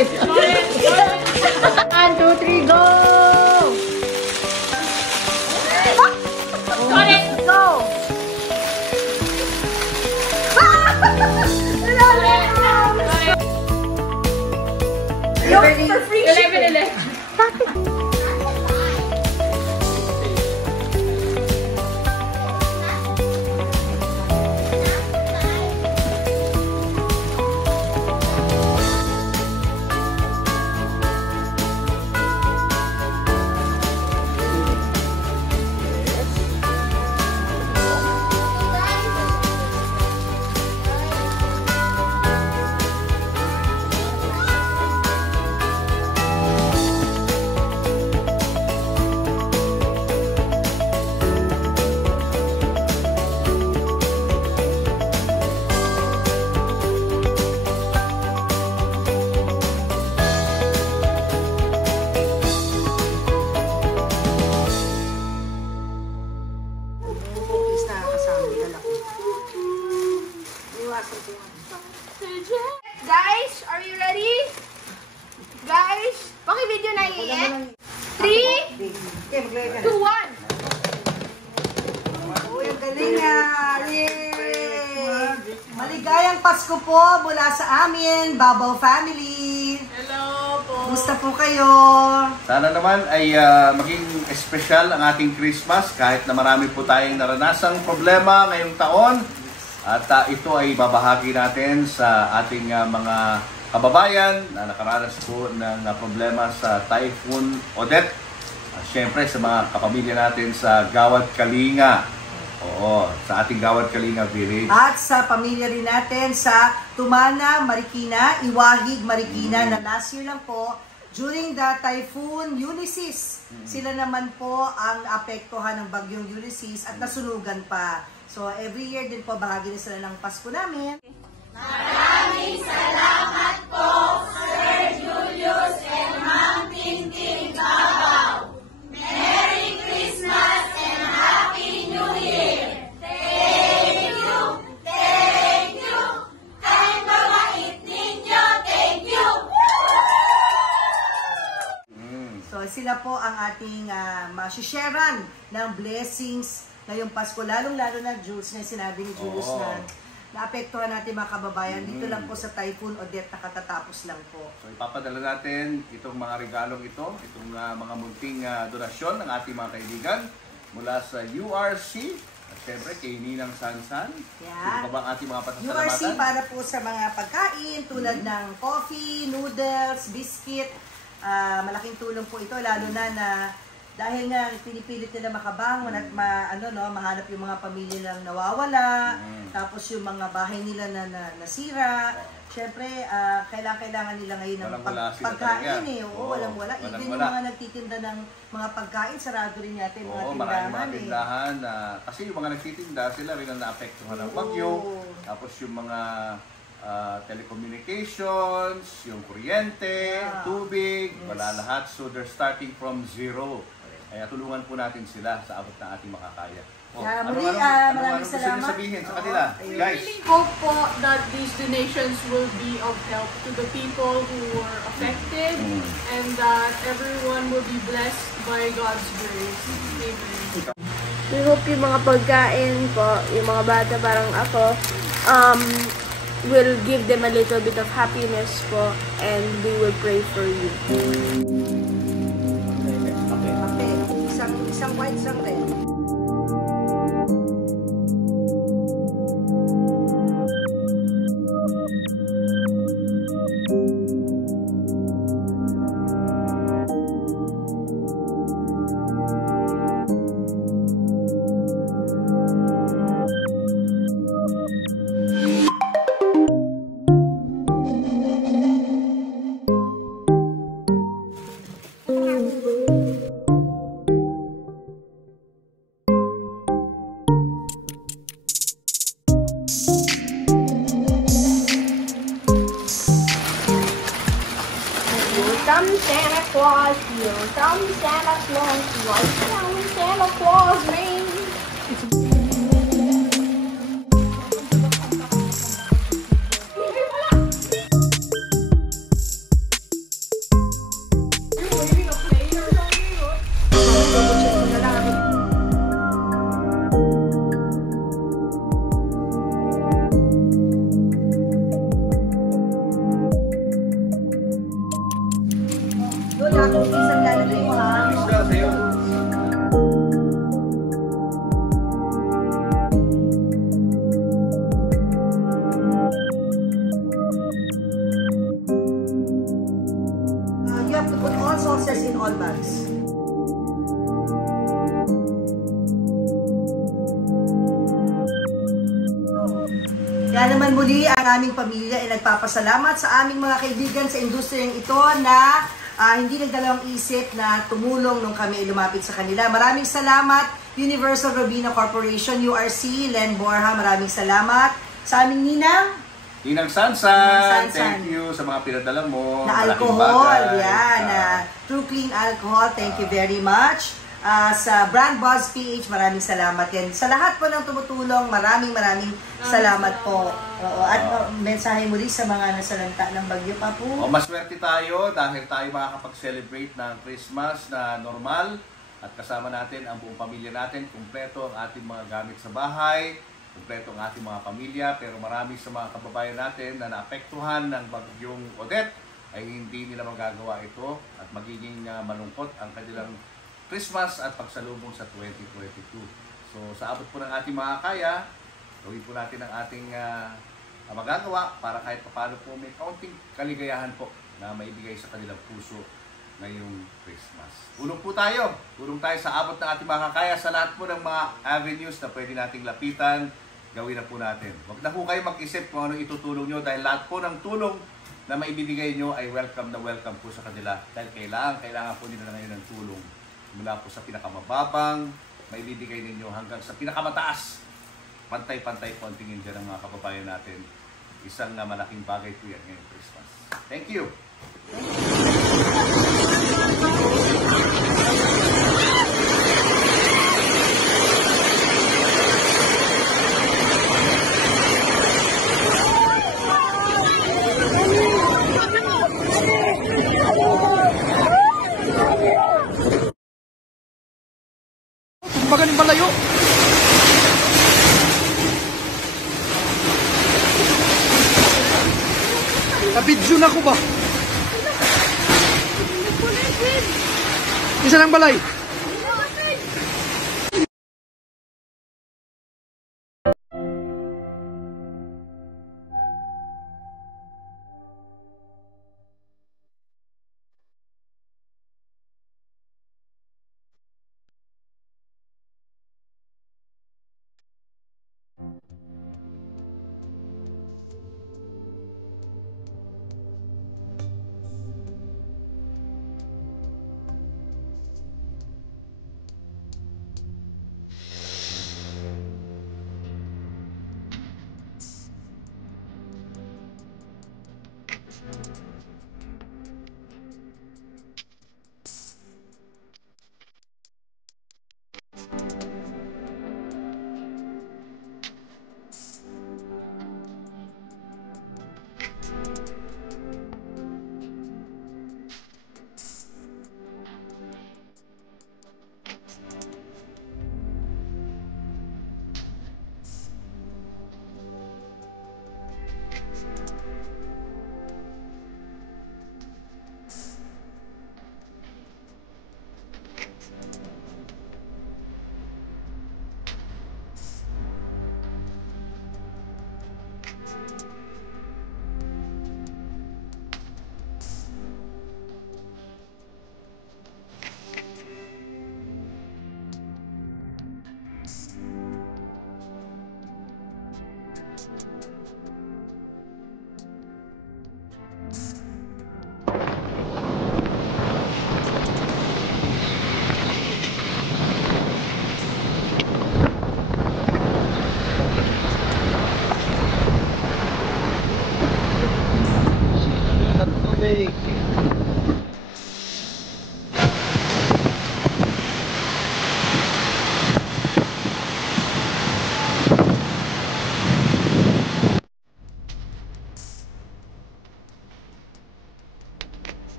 1, 2, 3, go! Correct, go! For free 11. Guys, are you ready? Guys, paki-video na iyan. 3, 2, 1. Uy, ang galing nga! Yay! Maligayang Pasko po mula sa amin, Babaw Family. Hello po. Kumusta po kayo? Sana naman ay maging espesyal ang ating Christmas kahit na marami po tayong naranasang problema ngayong taon. At ito ay babahagi natin sa ating mga kababayan na nakaranas po ng problema sa Typhoon Odette. Siyempre sa mga kapamilya natin sa Gawad Kalinga. Oo, sa ating Gawad Kalinga Village. At sa pamilya rin natin sa Tumana, Marikina, Iwahig, Marikina na last year lang po during the Typhoon Ulysses. Sila naman po ang apektuhan ng bagyong Ulysses at nasunugan pa. So, every year din po, bahagi na sila ng Pasko namin. Maraming salamat po, Sir Julius and Ma'am Tintin Babaw. Merry Christmas and Happy New Year! Thank you! Thank you! Ang babait ninyo! Thank you! So, sila po ang ating masisharean ng blessings ngayong Pasko, lalong-lalo na Jules, na sinabi ni Julius na naapektuhan natin mga kababayan dito lang po sa Typhoon Odette na katatapos lang po. So ipapadala natin itong mga regalong ito, itong mga munting donasyon ng ating mga kaibigan mula sa URC, at syempre kay Ninang Sansan. Yeah. Ito ba ang ating mga pasasalamatan? URC para po sa mga pagkain tulad ng coffee, noodles, biscuit. Malaking tulong po ito, lalo na dahil nga pinipilit nila makabangon at mahanap yung mga pamilya lang nawawala, tapos yung mga bahay nila na nasira. Siyempre, kailangan nila ngayon ng pagkain eh. Oo, walang-wala. Even yung mga nagtitinda ng mga pagkain, sarado rin natin mga tindahan. Maraming mga tindahan. Kasi yung mga nagtitinda, sila rin ang naapektuhan ng bagyo. Tapos yung mga telecommunications, yung kuryente, tubig, wala lahat. So they're starting from zero. Kaya tulungan po natin sila sa abot na ating makakaya. Maraming salamat. Sabihin sa kanila, guys? I really hope po that these donations will be of help to the people who were affected and that everyone will be blessed by God's grace. Amen. We hope yung mga pagkain po, yung mga bata parang ako, will give them a little bit of happiness po, and we will pray for you. Isang white, isang red. Come Santa Claus, here come Santa Claus, right down Santa Claus Lane. Kaya naman muli ang aming pamilya ay nagpapasalamat sa aming mga kaibigan sa industriyang ito na hindi nagdalawang isip na tumulong nung kami lumapit sa kanila. Maraming salamat, Universal Robina Corporation, URC, Len Borja, maraming salamat. Sa aming ninang, Ninang Sansan, Ninang Sansan. thank you sa mga pinadala mo. na Malaking alcohol, bagay. yan, True Clean Alcohol, thank you very much. Sa Brand Buzz PH, maraming salamat yan. Sa lahat po ng tumutulong, maraming salamat po. Oo, at mensahe muli sa mga nasalanta ng bagyo pa po. Maswerte tayo dahil tayo makakapag-celebrate ng Christmas na normal at kasama natin ang buong pamilya natin, kumpleto ang ating mga gamit sa bahay, kumpleto ang ating mga pamilya, pero marami sa mga kababayan natin na naapektuhan ng bagyong Odette ay hindi nila magagawa ito at magiging malungkot ang kanilang Christmas at pagsalubong sa 2022. So sa abot po ng ating mga kaya, gawin po natin ang ating magagawa para kahit paano po may kaunting kaligayahan po na maibigay sa kanilang puso ngayong Christmas. Tulong po tayo. Tulong tayo sa abot ng ating mga kaya sa lahat po ng mga avenues na pwede nating lapitan. Gawin na po natin. Huwag na po kayo mag-isip kung anong itutulong nyo dahil lahat po ng tulong na maibibigay nyo ay welcome na welcome po sa kanila. Dahil kailangan po nila na ngayon ng tulong. Mula po sa pinakamababang, maibibigay ninyo hanggang sa pinakamataas. Pantay-pantay po ang tingin dyan ng mga kababayan natin. Isang malaking bagay po yan ngayong Christmas. Thank you! Magaling malayo. Nabidyo na ko ba? Isa ng balay.